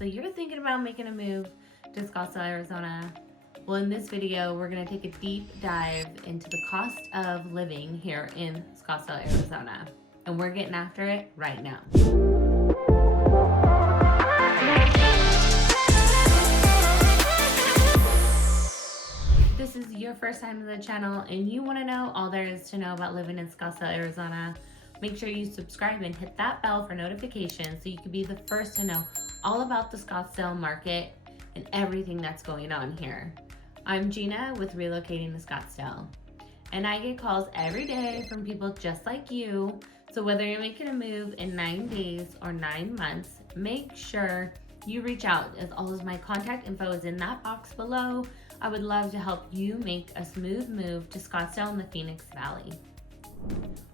So you're thinking about making a move to Scottsdale, Arizona. Well, in this video, we're gonna take a deep dive into the cost of living here in Scottsdale, Arizona. And we're getting after it right now. If this is your first time to the channel and you wanna know all there is to know about living in Scottsdale, Arizona, make sure you subscribe and hit that bell for notifications so you can be the first to know all about the Scottsdale market and everything that's going on here. I'm Gina with Relocating to Scottsdale, and I get calls every day from people just like you. So whether you're making a move in 9 days or 9 months, make sure you reach out, as all of my contact info is in that box below. I would love to help you make a smooth move to Scottsdale in the Phoenix Valley.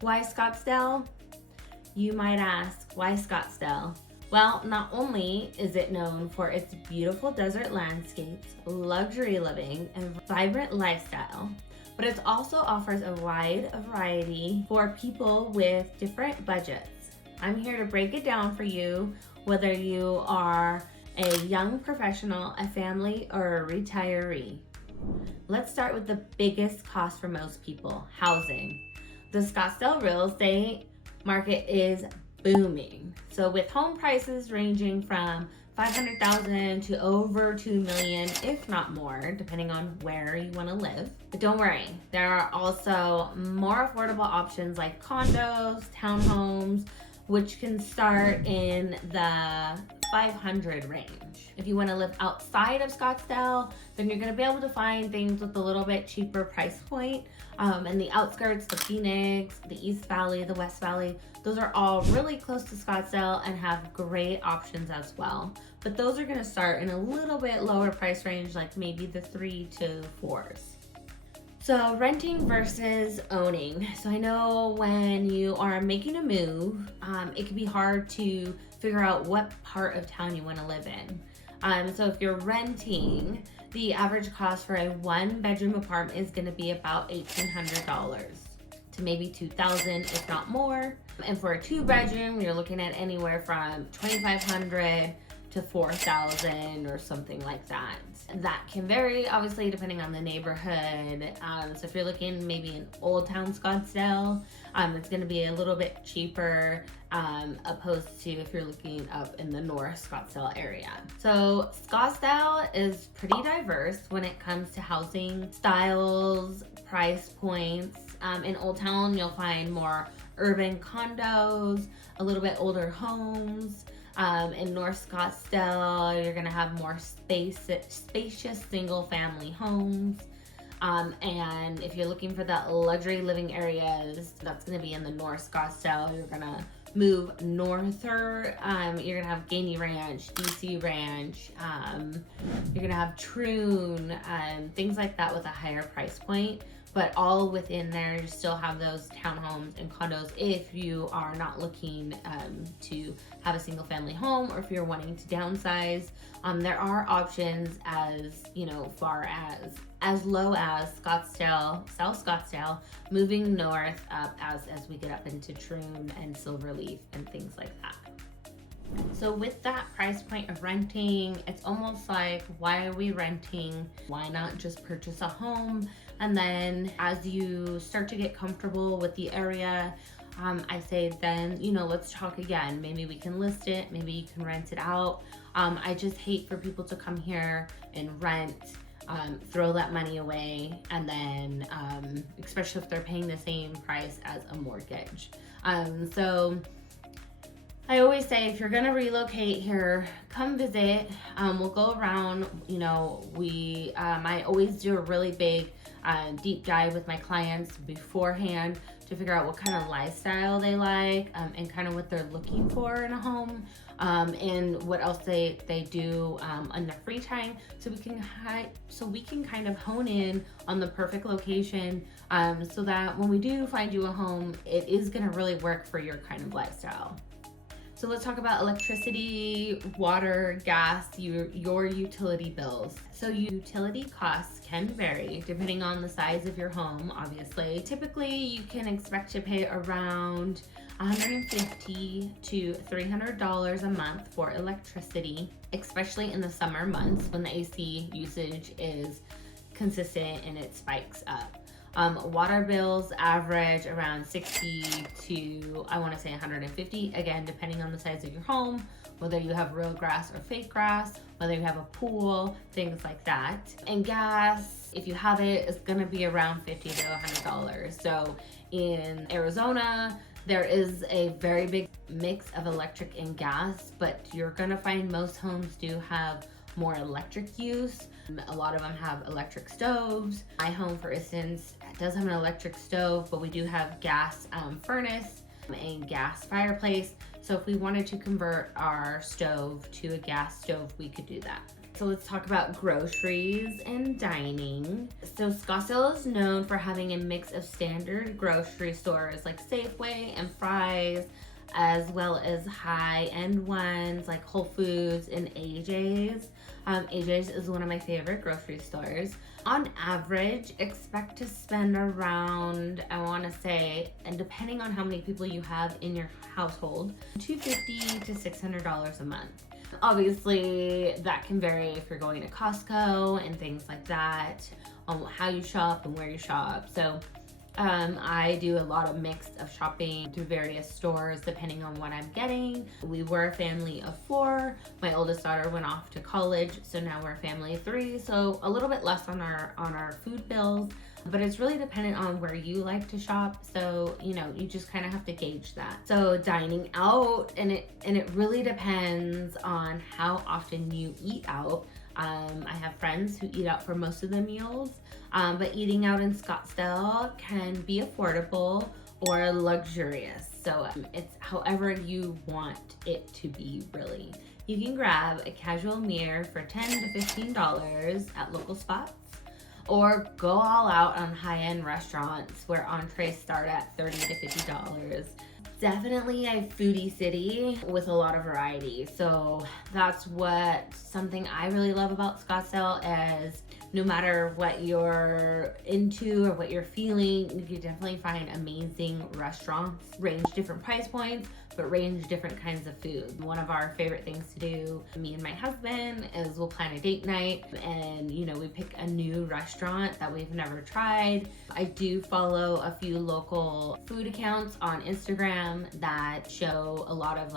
Why Scottsdale? You might ask, why Scottsdale? Well, not only is it known for its beautiful desert landscapes, luxury living, and vibrant lifestyle, but it also offers a wide variety for people with different budgets. I'm here to break it down for you, whether you are a young professional, a family, or a retiree. Let's start with the biggest cost for most people, housing. The Scottsdale real estate market is booming. So with home prices ranging from $500,000 to over $2 million, if not more, depending on where you want to live. But don't worry, there are also more affordable options like condos, townhomes, which can start in the 500 range. If you want to live outside of Scottsdale, then you're going to be able to find things with a little bit cheaper price point. And the outskirts, the Phoenix, the East Valley, the West Valley, those are all really close to Scottsdale and have great options as well. But those are going to start in a little bit lower price range, like maybe the 3 to 4s. So renting versus owning. So I know when you are making a move, it can be hard to figure out what part of town you want to live in. So if you're renting, the average cost for a 1-bedroom apartment is going to be about $1,800 to maybe $2,000, if not more. And for a 2-bedroom, you're looking at anywhere from $2,500 to $4,000 or something like that. That can vary, obviously, depending on the neighborhood. So if you're looking maybe in Old Town Scottsdale, it's going to be a little bit cheaper opposed to if you're looking up in the North Scottsdale area. So Scottsdale is pretty diverse when it comes to housing styles, price points. In Old Town, you'll find more urban condos, a little bit older homes. In North Scottsdale, you're gonna have more spacious single family homes. And if you're looking for that luxury living areas, that's gonna be in the North Scottsdale. You're gonna move norther. You're gonna have Gainey Ranch, DC Ranch. You're gonna have Troon, things like that with a higher price point. But all within there, you still have those townhomes and condos if you are not looking to have a single family home, or if you're wanting to downsize. There are options as far as low as Scottsdale, South Scottsdale, moving north up as we get up into Troon and Silverleaf and things like that. So with that price point of renting, it's almost like, why are we renting? Why not just purchase a home? And then as you start to get comfortable with the area, I say then, let's talk again. Maybe we can list it, maybe you can rent it out. I just hate for people to come here and rent, throw that money away, and then especially if they're paying the same price as a mortgage. So I always say, if you're gonna relocate here, come visit. We'll go around. I always do a really big deep dive with my clients beforehand to figure out what kind of lifestyle they like, and kind of what they're looking for in a home, and what else they do on their free time, so we can kind of hone in on the perfect location, so that when we do find you a home, it is gonna really work for your kind of lifestyle. So let's talk about electricity, water, gas, your utility bills. So utility costs can vary depending on the size of your home, obviously. Typically, you can expect to pay around $150 to $300 a month for electricity, especially in the summer months when the AC usage is consistent and it spikes up. Water bills average around 60 to, I want to say 150, again, depending on the size of your home, whether you have real grass or fake grass, whether you have a pool, things like that. And gas, if you have it, it's going to be around $50 to $100. So in Arizona, there is a very big mix of electric and gas, but you're going to find most homes do have more electric use. A lot of them have electric stoves. My home, for instance, does have an electric stove, but we do have gas furnace and gas fireplace. So if we wanted to convert our stove to a gas stove, we could do that. So let's talk about groceries and dining. So Scottsdale is known for having a mix of standard grocery stores like Safeway and Fry's, as well as high-end ones like Whole Foods and AJ's. AJ's is one of my favorite grocery stores. On average, expect to spend around, I want to say, and depending on how many people you have in your household, $250 to $600 a month. Obviously, that can vary if you're going to Costco and things like that, on how you shop and where you shop. So I do a lot of mix of shopping through various stores depending on what I'm getting. We were a family of 4. My oldest daughter went off to college, so now we're a family of 3. So a little bit less on our food bills, but it's really dependent on where you like to shop. So, you just kind of have to gauge that. So dining out, and it really depends on how often you eat out. I have friends who eat out for most of the meals, but eating out in Scottsdale can be affordable or luxurious. So it's however you want it to be, really. You can grab a casual meal for $10 to $15 at local spots, or go all out on high-end restaurants where entrees start at $30 to $50. Definitely a foodie city with a lot of variety. So that's something I really love about Scottsdale is no matter what you're into or what you're feeling, you can definitely find amazing restaurants, range different price points, but range different kinds of food. One of our favorite things to do, me and my husband, is we'll plan a date night and we pick a new restaurant that we've never tried. I do follow a few local food accounts on Instagram that show a lot of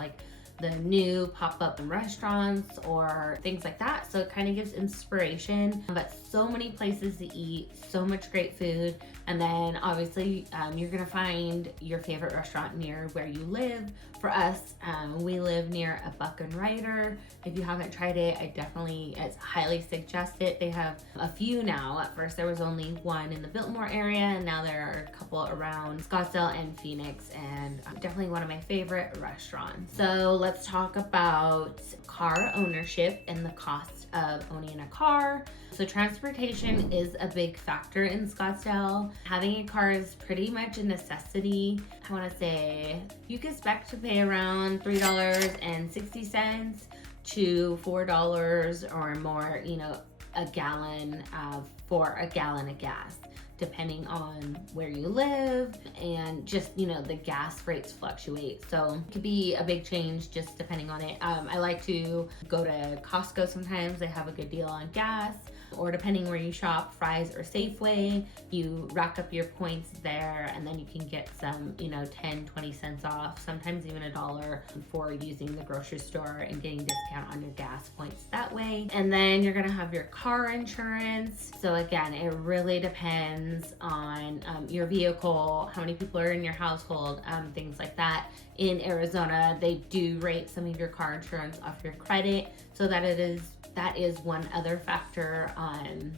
the new pop-up restaurants or things like that. So it kind of gives inspiration, but so many places to eat, so much great food. And then obviously you're gonna find your favorite restaurant near where you live. For us, we live near a Buck and Ryder. If you haven't tried it, it's highly suggest it. They have a few now. At first there was only one in the Biltmore area, and now there are a couple around Scottsdale and Phoenix, and definitely one of my favorite restaurants. So let's talk about car ownership and the cost of owning a car. So transportation is a big factor in Scottsdale. Having a car is pretty much a necessity. I want to say you can expect to pay around $3.60 to $4 or more, a gallon for a gallon of gas, depending on where you live, and just the gas rates fluctuate, so it could be a big change just depending on it. I like to go to Costco sometimes. They have a good deal on gas, or depending where you shop, Fry's or Safeway, you rack up your points there and then you can get some 10-20 cents off, sometimes even $1 for using the grocery store and getting discount on your gas points that way. And then you're gonna have your car insurance. So again, it really depends on your vehicle, how many people are in your household, things like that. In Arizona, they do rate some of your car insurance off your credit, so that is one other factor on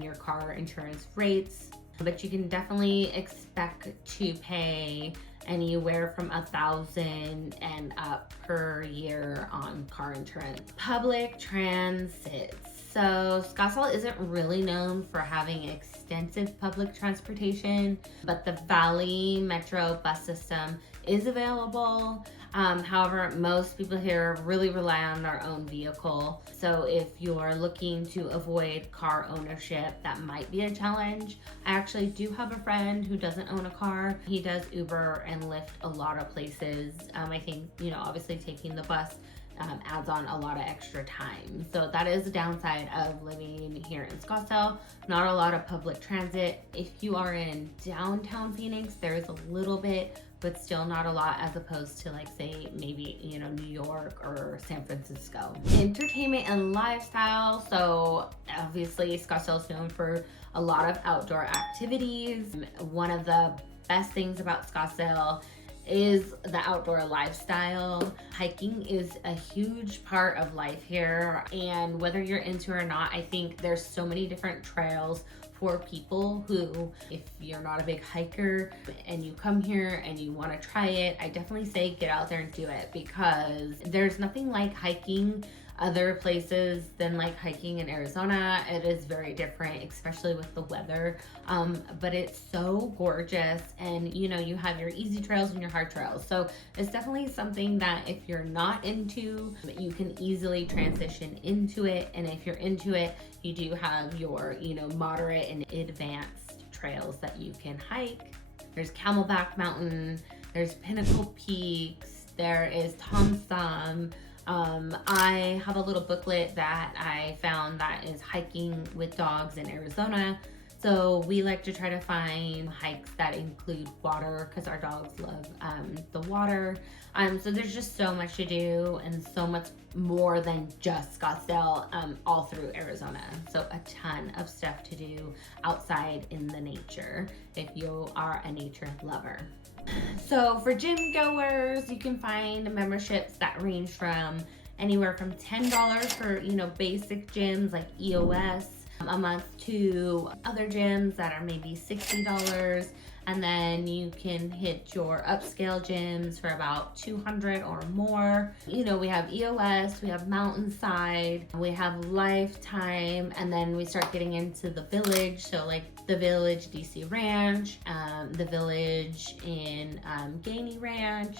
your car insurance rates. But you can definitely expect to pay anywhere from $1,000 and up per year on car insurance. Public transit. So Scottsdale isn't really known for having extensive public transportation, but the Valley Metro bus system is available. However, most people here really rely on their own vehicle. So if you're looking to avoid car ownership, that might be a challenge. I actually do have a friend who doesn't own a car. He does Uber and Lyft a lot of places. I think, obviously taking the bus adds on a lot of extra time. So that is the downside of living here in Scottsdale. Not a lot of public transit. If you are in downtown Phoenix, there is a little bit, but still not a lot, as opposed to like, say, maybe, New York or San Francisco. Entertainment and lifestyle. So obviously Scottsdale is known for a lot of outdoor activities. One of the best things about Scottsdale is the outdoor lifestyle. Hiking is a huge part of life here, and whether you're into it or not, I think there's so many different trails for people who, if you're not a big hiker and you come here and you want to try it, I definitely say get out there and do it, because there's nothing like hiking other places than like hiking in Arizona. It is very different, especially with the weather, but it's so gorgeous, and you have your easy trails and your hard trails. So it's definitely something that if you're not into, you can easily transition into it, and if you're into it, you do have your moderate and advanced trails that you can hike. There's Camelback Mountain, there's Pinnacle Peaks, there is Tom Thumb. I have a little booklet that I found that is hiking with dogs in Arizona. So we like to try to find hikes that include water, because our dogs love the water. So there's just so much to do, and so much more than just Scottsdale all through Arizona. So a ton of stuff to do outside in the nature if you are a nature lover. So for gym goers, you can find memberships that range from anywhere from $10 for, basic gyms like EOS a month, to other gyms that are maybe $60. And then you can hit your upscale gyms for about $200 or more. We have EOS, we have Mountainside, we have Lifetime, and then we start getting into the Village. So like the Village DC Ranch, the Village in Gainey Ranch.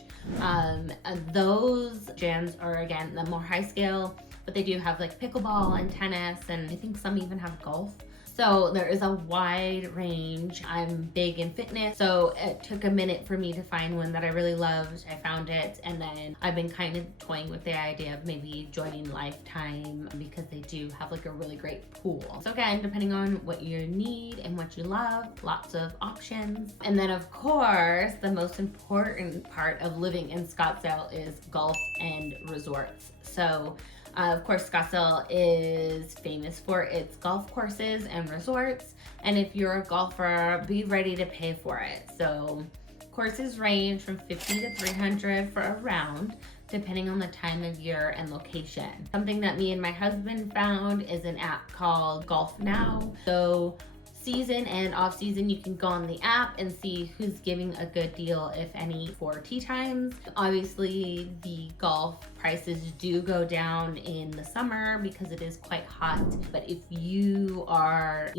Those gyms are, again, the more high scale, but they do have like pickleball and tennis, and I think some even have golf. So there is a wide range. I'm big in fitness, so it took a minute for me to find one that I really loved. I found it, and then I've been kind of toying with the idea of maybe joining Lifetime, because they do have like a really great pool. So again, depending on what you need and what you love, lots of options. And then of course, the most important part of living in Scottsdale is golf and resorts. So of course, Scottsdale is famous for its golf courses and resorts. And if you're a golfer, be ready to pay for it. So courses range from $50 to $300 for a round, depending on the time of year and location. Something that me and my husband found is an app called Golf Now. So season and off season, you can go on the app and see who's giving a good deal, if any, for tee times. Obviously, the golf prices do go down in the summer because it is quite hot. But if you are,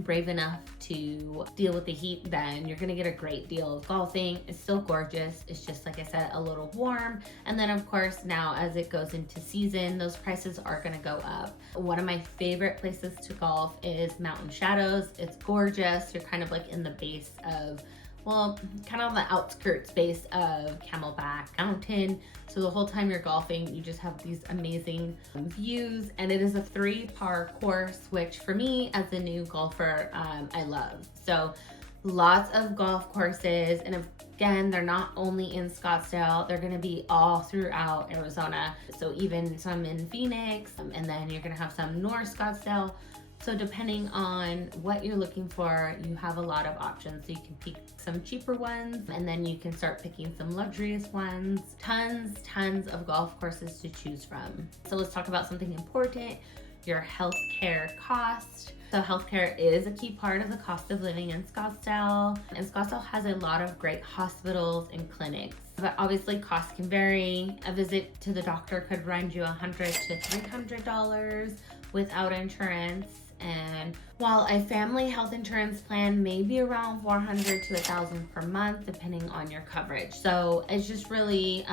brave enough to deal with the heat, then you're gonna get a great deal of golfing. It's still gorgeous. It's just, like I said, a little warm. And then of course, now as it goes into season, those prices are gonna go up. One of my favorite places to golf is Mountain Shadows. It's gorgeous. You're kind of like in the base of, kind of on the outskirts base of Camelback Mountain. So the whole time you're golfing, you just have these amazing views, and it is a 3-par course, which for me as a new golfer, I love. So lots of golf courses, and again, they're not only in Scottsdale, they're gonna be all throughout Arizona. So even some in Phoenix, and then you're gonna have some North Scottsdale. So depending on what you're looking for, you have a lot of options. So you can pick some cheaper ones, and then you can start picking some luxurious ones. Tons of golf courses to choose from. So let's talk about something important, your healthcare cost. So healthcare is a key part of the cost of living in Scottsdale. And Scottsdale has a lot of great hospitals and clinics. But obviously costs can vary. A visit to the doctor could run you $100 to $300 without insurance. And while a family health insurance plan may be around $400 to $1,000 per month, depending on your coverage. So it's just really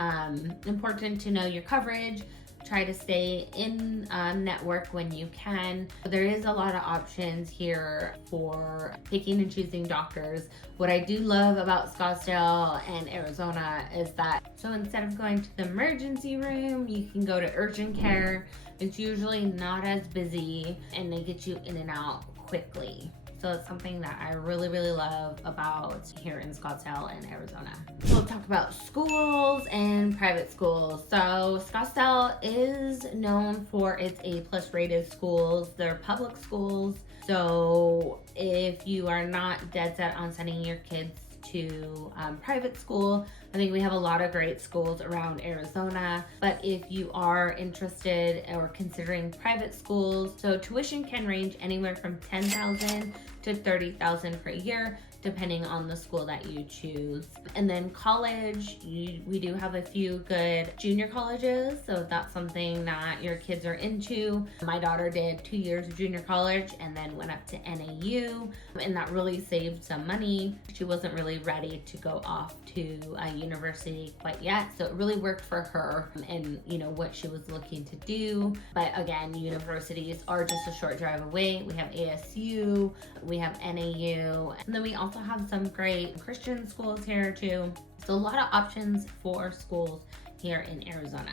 important to know your coverage. Try to stay in network when you can. There is a lot of options here for picking and choosing doctors. What I do love about Scottsdale and Arizona is that, so instead of going to the emergency room, you can go to urgent care. It's usually not as busy and they get you in and out quickly. So it's something that I really, really love about here in Scottsdale and Arizona. We'll talk about schools and private schools. So Scottsdale is known for its A+ rated schools. They're public schools. So if you are not dead set on sending your kids to private school, I think we have a lot of great schools around Arizona. But if you are interested or considering private schools, so tuition can range anywhere from $10,000 to $30,000 per year, depending on the school that you choose. And then college, we do have a few good junior colleges, so if that's something that your kids are into. My daughter did 2 years of junior college and then went up to NAU, and that really saved some money. She wasn't really ready to go off to a university quite yet, so it really worked for her and what she was looking to do. But again, universities are just a short drive away. We have ASU, we have NAU, and then we also have some great Christian schools here too. So a lot of options for schools here in Arizona.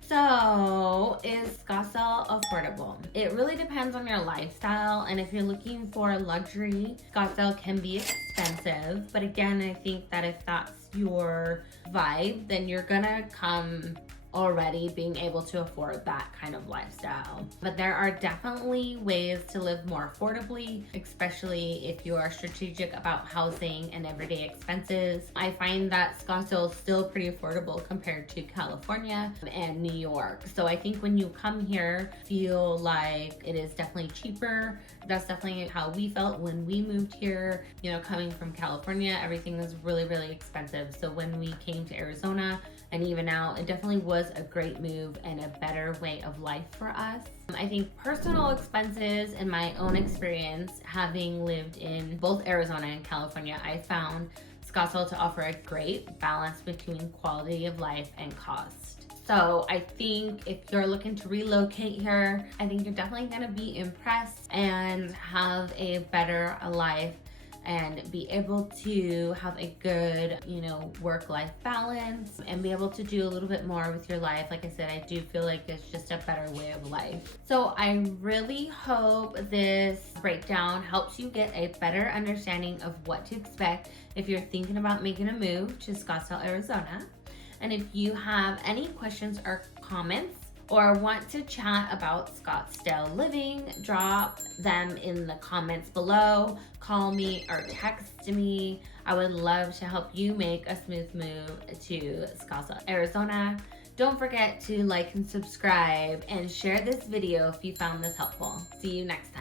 So is Scottsdale affordable? It really depends on your lifestyle, and if you're looking for luxury, Scottsdale can be expensive. But again, I think that if that's your vibe, then you're gonna come already being able to afford that kind of lifestyle. But there are definitely ways to live more affordably, especially if you are strategic about housing and everyday expenses. I find that Scottsdale is still pretty affordable compared to California and New York. So I think when you come here, feel like it is definitely cheaper. That's definitely how we felt when we moved here. Coming from California, everything was really, really expensive. So when we came to Arizona, and even now, it definitely was a great move and a better way of life for us. I think personal expenses, in my own experience, having lived in both Arizona and California, I found Scottsdale to offer a great balance between quality of life and cost. So I think if you're looking to relocate here, I think you're definitely gonna be impressed and have a better life and be able to have a good, work-life balance and be able to do a little bit more with your life. Like I said, I do feel like it's just a better way of life. So I really hope this breakdown helps you get a better understanding of what to expect if you're thinking about making a move to Scottsdale, Arizona. And if you have any questions or comments, or want to chat about Scottsdale living, drop them in the comments below. Call me or text me. I would love to help you make a smooth move to Scottsdale, Arizona. Don't forget to like and subscribe and share this video if you found this helpful. See you next time.